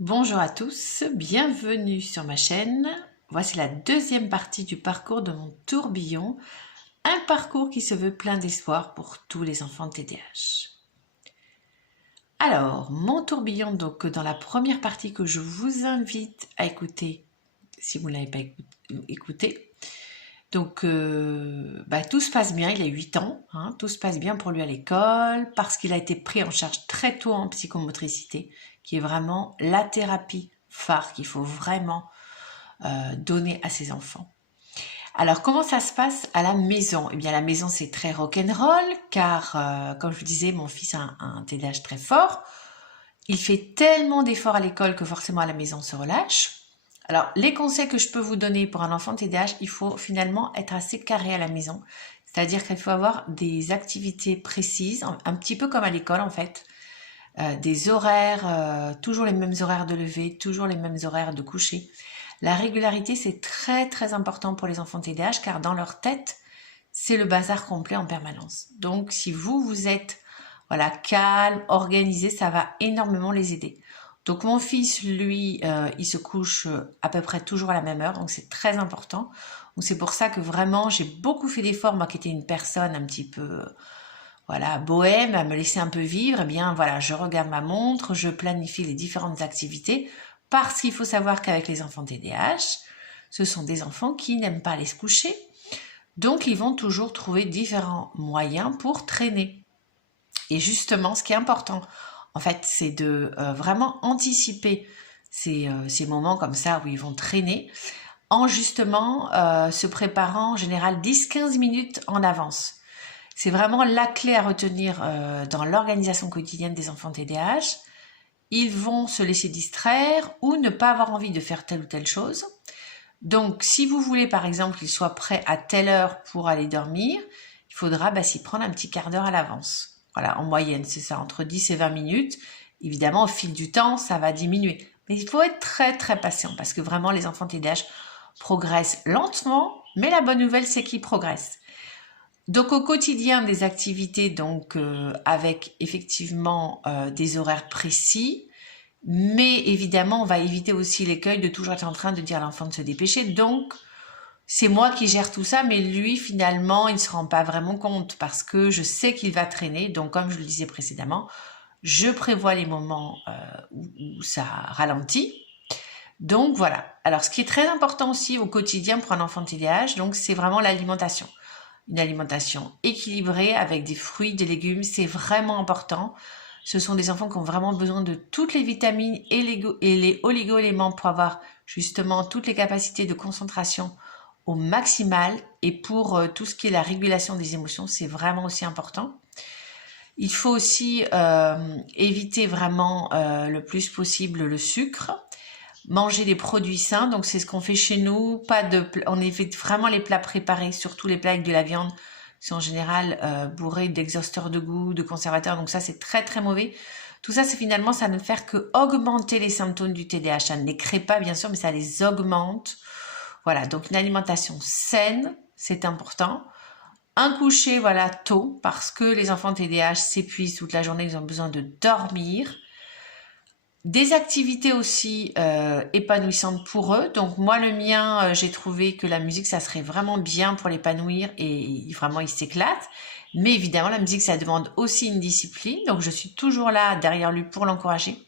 Bonjour à tous, bienvenue sur ma chaîne. Voici la deuxième partie du parcours de mon tourbillon, un parcours qui se veut plein d'espoir pour tous les enfants de TDAH. Alors, mon tourbillon, donc dans la première partie que je vous invite à écouter, si vous ne l'avez pas écouté, donc tout se passe bien, il a 8 ans, tout se passe bien pour lui à l'école, parce qu'il a été pris en charge très tôt en psychomotricité, qui est vraiment la thérapie phare qu'il faut vraiment donner à ses enfants. Alors comment ça se passe à la maison? Eh bien à la maison c'est très rock'n'roll, car comme je vous disais, mon fils a un TDAH très fort, il fait tellement d'efforts à l'école que forcément à la maison on se relâche. Alors, les conseils que je peux vous donner pour un enfant TDAH, il faut finalement être assez carré à la maison. C'est-à-dire qu'il faut avoir des activités précises, un petit peu comme à l'école en fait. Des horaires, toujours les mêmes horaires de lever, toujours les mêmes horaires de coucher. La régularité, c'est très très important pour les enfants TDAH car dans leur tête, c'est le bazar complet en permanence. Donc, si vous êtes calme, organisé, ça va énormément les aider. Donc mon fils, lui, il se couche à peu près toujours à la même heure, donc c'est très important. Donc c'est pour ça que vraiment, j'ai beaucoup fait d'efforts, moi qui étais une personne un petit peu, bohème, à me laisser un peu vivre. Eh bien, je regarde ma montre, je planifie les différentes activités, parce qu'il faut savoir qu'avec les enfants TDAH, ce sont des enfants qui n'aiment pas aller se coucher, donc ils vont toujours trouver différents moyens pour traîner. Et justement, ce qui est important, en fait, c'est de vraiment anticiper ces moments comme ça où ils vont traîner en justement se préparant en général 10-15 minutes en avance. C'est vraiment la clé à retenir dans l'organisation quotidienne des enfants TDAH. Ils vont se laisser distraire ou ne pas avoir envie de faire telle ou telle chose. Donc, si vous voulez, par exemple, qu'ils soient prêts à telle heure pour aller dormir, il faudra s'y prendre un petit quart d'heure à l'avance. Voilà, en moyenne, c'est ça, entre 10 et 20 minutes. Évidemment, au fil du temps, ça va diminuer. Mais il faut être très, très patient parce que vraiment, les enfants TDAH progressent lentement, mais la bonne nouvelle, c'est qu'ils progressent. Donc, au quotidien, des activités avec effectivement des horaires précis, mais évidemment, on va éviter aussi l'écueil de toujours être en train de dire à l'enfant de se dépêcher. Donc, c'est moi qui gère tout ça, mais lui, finalement, il ne se rend pas vraiment compte parce que je sais qu'il va traîner. Donc, comme je le disais précédemment, je prévois les moments où ça ralentit. Donc, voilà. Alors, ce qui est très important aussi au quotidien pour un enfant de TDAH, donc, c'est vraiment l'alimentation. Une alimentation équilibrée avec des fruits, des légumes, c'est vraiment important. Ce sont des enfants qui ont vraiment besoin de toutes les vitamines et les oligo-éléments pour avoir justement toutes les capacités de concentration au maximal. Et pour tout ce qui est la régulation des émotions, c'est vraiment aussi important. Il faut aussi éviter vraiment le plus possible le sucre. Manger des produits sains, donc c'est ce qu'on fait chez nous. On évite vraiment les plats préparés, surtout les plats avec de la viande, qui sont en général bourrés d'exhausteurs de goût, de conservateurs. Donc ça, c'est très très mauvais. Tout ça, finalement, ça ne fait que augmenter les symptômes du TDAH. Ça ne les crée pas, bien sûr, mais ça les augmente. Voilà, donc une alimentation saine, c'est important. Un coucher, tôt, parce que les enfants TDAH s'épuisent toute la journée, ils ont besoin de dormir. Des activités aussi épanouissantes pour eux. Donc moi, le mien, j'ai trouvé que la musique, ça serait vraiment bien pour l'épanouir et vraiment, il s'éclate. Mais évidemment, la musique, ça demande aussi une discipline. Donc je suis toujours là derrière lui pour l'encourager.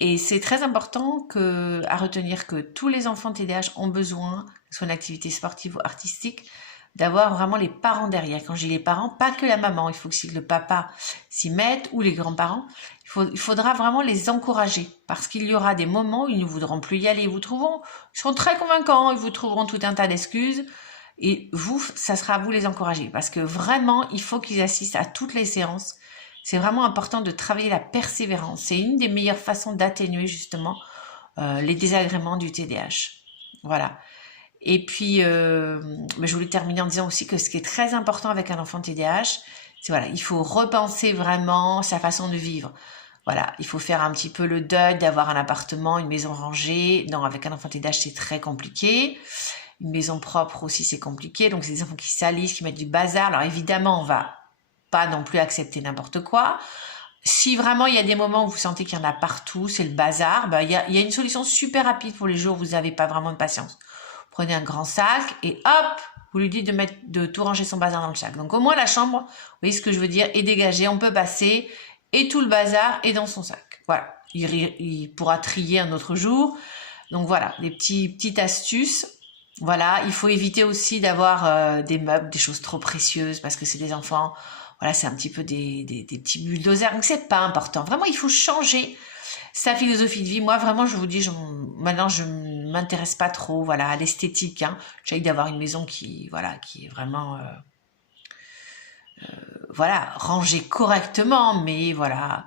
Et c'est très important à retenir que tous les enfants TDAH ont besoin, que ce soit une activité sportive ou artistique, d'avoir vraiment les parents derrière. Quand je dis les parents, pas que la maman, il faut aussi que le papa s'y mette ou les grands-parents. Il faudra vraiment les encourager parce qu'il y aura des moments où ils ne voudront plus y aller. Ils seront très convaincants, ils vous trouveront tout un tas d'excuses. Et vous, ça sera à vous les encourager parce que vraiment, il faut qu'ils assistent à toutes les séances. C'est vraiment important de travailler la persévérance. C'est une des meilleures façons d'atténuer justement les désagréments du TDAH. Voilà. Et puis, je voulais terminer en disant aussi que ce qui est très important avec un enfant TDAH, c'est il faut repenser vraiment sa façon de vivre. Voilà, il faut faire un petit peu le deuil d'avoir un appartement, une maison rangée. Non, avec un enfant TDAH, c'est très compliqué. Une maison propre aussi, c'est compliqué. Donc, c'est des enfants qui salissent, qui mettent du bazar. Alors, évidemment, on va pas non plus accepter n'importe quoi. Si vraiment il y a des moments où vous sentez qu'il y en a partout, c'est le bazar, bah, il y a une solution super rapide pour les jours où vous n'avez pas vraiment de patience. Prenez un grand sac et hop, vous lui dites de tout ranger son bazar dans le sac. Donc au moins la chambre, vous voyez ce que je veux dire, est dégagée, on peut passer et tout le bazar est dans son sac. Voilà, il pourra trier un autre jour. Donc voilà, des petites astuces. Voilà, il faut éviter aussi d'avoir des meubles, des choses trop précieuses parce que c'est des enfants. Voilà, c'est un petit peu des petits bulldozers. Donc c'est pas important. Vraiment, il faut changer sa philosophie de vie. Moi, vraiment, je vous dis, maintenant, je m'intéresse pas trop, voilà, à l'esthétique. Hein. J'essaie d'avoir une maison qui est vraiment, voilà, rangée correctement, mais voilà.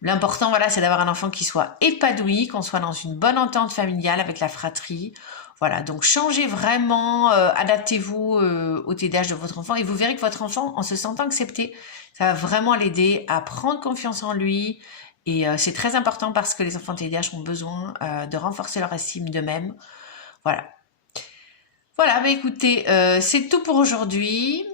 L'important, voilà, c'est d'avoir un enfant qui soit épanoui, qu'on soit dans une bonne entente familiale avec la fratrie. Voilà, donc changez vraiment, adaptez-vous au TDAH de votre enfant et vous verrez que votre enfant, en se sentant accepté, ça va vraiment l'aider à prendre confiance en lui. Et c'est très important parce que les enfants TDAH ont besoin de renforcer leur estime d'eux-mêmes. Voilà. Voilà, bah écoutez, c'est tout pour aujourd'hui.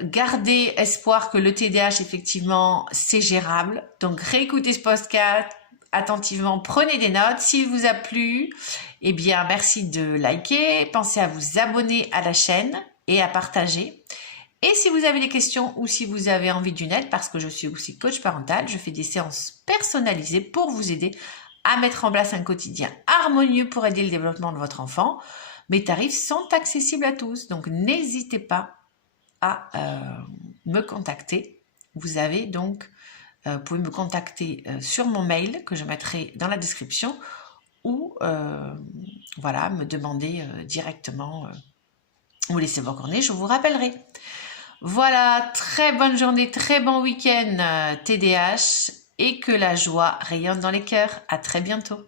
Gardez espoir que le TDAH, effectivement, c'est gérable. Donc, réécoutez ce podcast attentivement, prenez des notes. S'il vous a plu, eh bien, merci de liker. Pensez à vous abonner à la chaîne et à partager. Et si vous avez des questions ou si vous avez envie d'une aide, parce que je suis aussi coach parental, je fais des séances personnalisées pour vous aider à mettre en place un quotidien harmonieux pour aider le développement de votre enfant. Mes tarifs sont accessibles à tous, donc n'hésitez pas à me contacter. Vous avez donc, pouvez me contacter sur mon mail que je mettrai dans la description ou voilà, me demander directement, vous laissez vos coordonnées, je vous rappellerai. Voilà, très bonne journée, très bon week-end TDAH et que la joie rayonne dans les cœurs. À très bientôt.